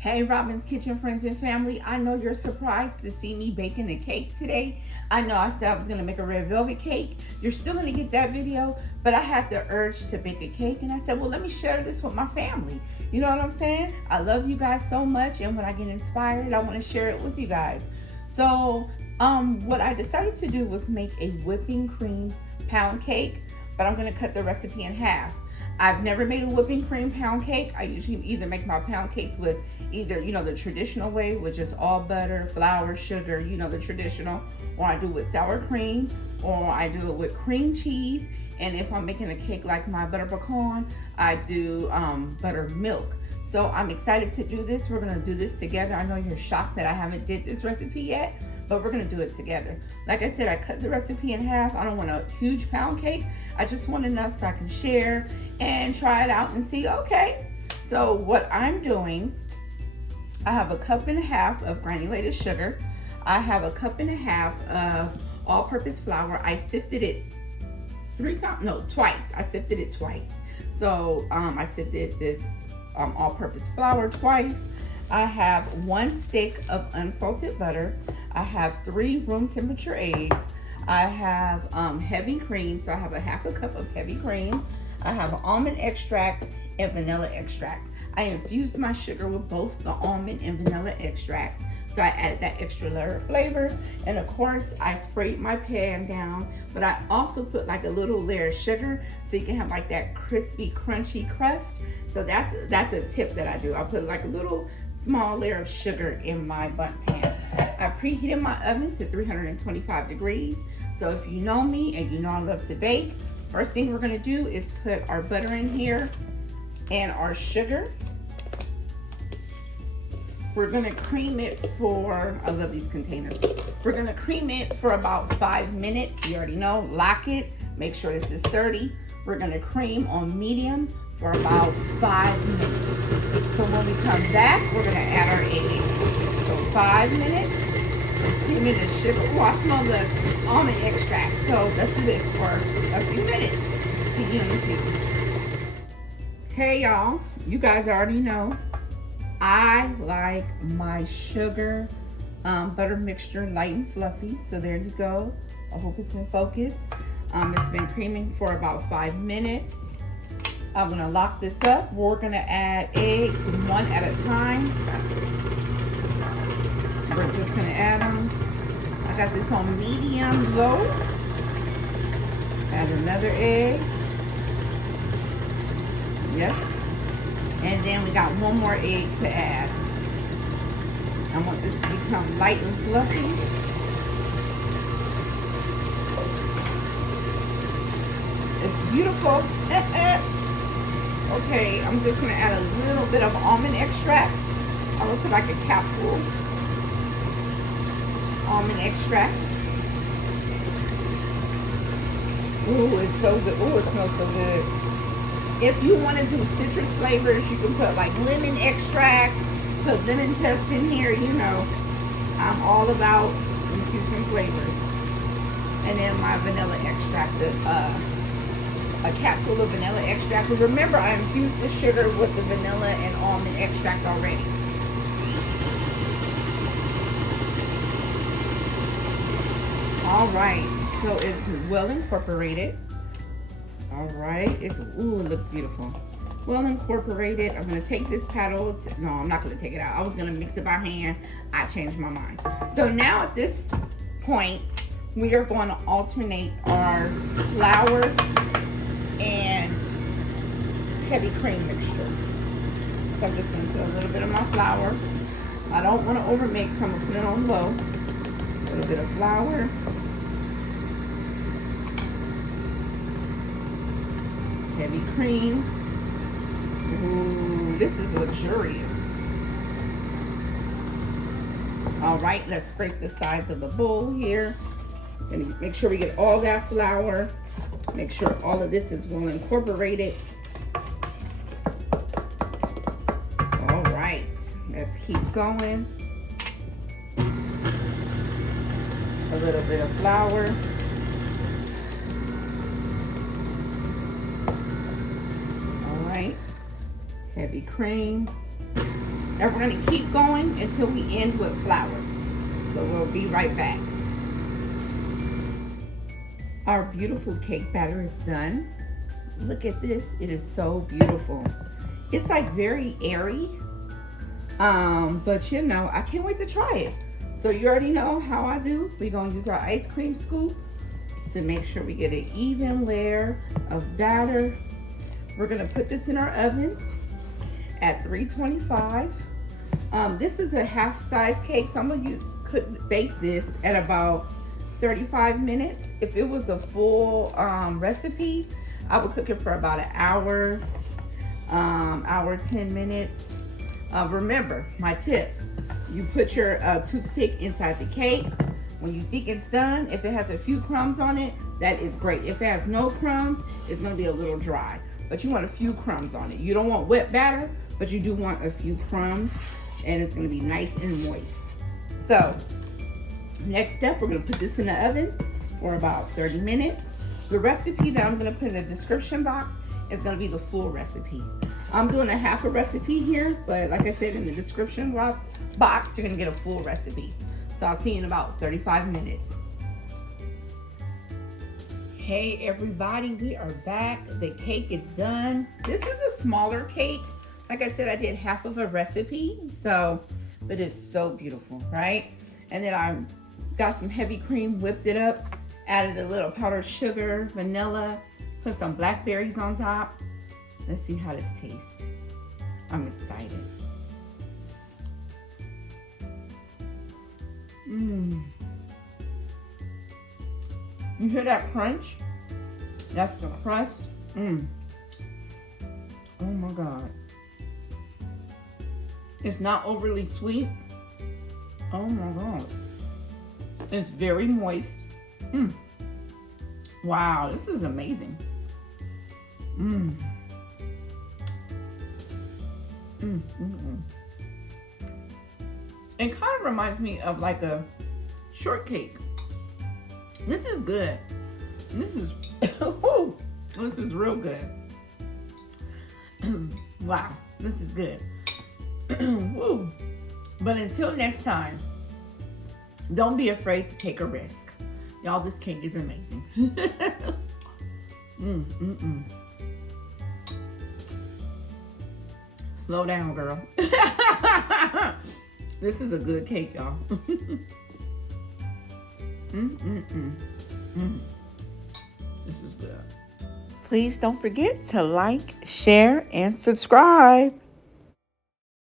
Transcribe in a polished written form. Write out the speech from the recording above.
Hey, Robin's Kitchen friends and family. I know you're surprised to see me baking a cake today. I know I said I was going to make a red velvet cake. You're still going to get that video, but I had the urge to bake a cake, and I said, well, let me share this with my family. You know what I'm saying? I love you guys so much, and when I get inspired, I want to share it with you guys. So, what I decided to do was make a whipping cream pound cake, but I'm going to cut the recipe in half. I've never made a whipping cream pound cake. I usually either make my pound cakes with either, the traditional way, which is all butter, flour, sugar, the traditional, or I do it with sour cream, or I do it with cream cheese. And if I'm making a cake like my butter pecan, I do buttermilk. So I'm excited to do this. We're gonna do this together. I know you're shocked that I haven't did this recipe yet, but we're gonna do it together. Like I said, I cut the recipe in half. I don't want a huge pound cake. I just want enough so I can share and try it out and see, okay. So what I'm doing, I have 1.5 cups of granulated sugar. I have 1.5 cups of all-purpose flour. I sifted it twice. I sifted it twice. So I sifted this all-purpose flour twice. I have 1 stick of unsalted butter. I have 3 room temperature eggs. I have heavy cream, so I have 1/2 cup of heavy cream. I have almond extract and vanilla extract. I infused my sugar with both the almond and vanilla extracts, so I added that extra layer of flavor. And of course, I sprayed my pan down, but I also put like a little layer of sugar so you can have like that crispy, crunchy crust. So that's a tip that I do. I put like a little small layer of sugar in my bundt pan. I preheated my oven to 325 degrees. So if you know me and you know I love to bake, first thing we're gonna do is put our butter in here and our sugar. We're gonna cream it for, I love these containers. We're gonna cream it for about 5 minutes. You already know, lock it, make sure this is sturdy. We're gonna cream on medium for about 5 minutes. So when we come back, we're gonna add our eggs. So 5 minutes, cream it in sugar. Oh, I smell the almond extract. So let's do this for a few minutes. See you in a few. Hey y'all, you guys already know I like my sugar butter mixture light and fluffy. So there you go. I hope it's in focus. It's been creaming for about 5 minutes. I'm gonna lock this up. We're gonna add eggs 1 at a time. We're just gonna add them. I got this on medium low. Add another egg. Yep. And then we got 1 more egg to add. I want this to become light and fluffy. It's beautiful. Okay, I'm just gonna add a little bit of almond extract. I'm gonna put like a capful. Almond extract. Ooh, it's so good. Ooh, it smells so good. If you want to do citrus flavors, you can put like lemon extract, put lemon zest in here, I'm all about infusing flavors. And then my vanilla extract, a capful of vanilla extract. But remember, I infused the sugar with the vanilla and almond extract already. All right, so it's well incorporated. All right, it looks beautiful. Well incorporated. I'm gonna take this paddle. No, I'm not gonna take it out. I was gonna mix it by hand. I changed my mind. So now at this point, we are going to alternate our flour and heavy cream mixture. So I'm just gonna put a little bit of my flour. I don't want to overmix, so I'm gonna put it on low. A little bit of flour. Heavy cream. Ooh, this is luxurious. All right, let's scrape the sides of the bowl here. And make sure we get all that flour. Make sure all of this is well incorporated. All right, let's keep going. A little bit of flour. Heavy cream. And we're gonna keep going until we end with flour. So we'll be right back. Our beautiful cake batter is done. Look at this, it is so beautiful. It's like very airy, but you know, I can't wait to try it. So you already know how I do. We're gonna use our ice cream scoop to make sure we get an even layer of batter. We're gonna put this in our oven at 325. This is a half size cake, so could bake this at about 35 minutes. If it was a full recipe, I would cook it for about an hour, 10 minutes. Remember, my tip, you put your toothpick inside the cake. When you think it's done, if it has a few crumbs on it, that is great. If it has no crumbs, it's gonna be a little dry, but you want a few crumbs on it. You don't want wet batter, but you do want a few crumbs, and it's gonna be nice and moist. So, next step, we're gonna put this in the oven for about 30 minutes. The recipe that I'm gonna put in the description box is gonna be the full recipe. I'm doing a half a recipe here, but like I said, in the description box, you're gonna get a full recipe. So I'll see you in about 35 minutes. Hey everybody, we are back. The cake is done. This is a smaller cake. Like I said, I did half of a recipe, but it's so beautiful, right? And then I got some heavy cream, whipped it up, added a little powdered sugar, vanilla, put some blackberries on top. Let's see how this tastes. I'm excited. You hear that crunch? That's the crust. Oh my God. It's not overly sweet. Oh my God. It's very moist. Wow, this is amazing. It kind of reminds me of like a shortcake. This is good. This is, this is real good. Wow, this is good. Woo. But until next time, don't be afraid to take a risk. Y'all, this cake is amazing. Slow down, girl. This is a good cake, y'all. This is good. Please don't forget to like, share, and subscribe.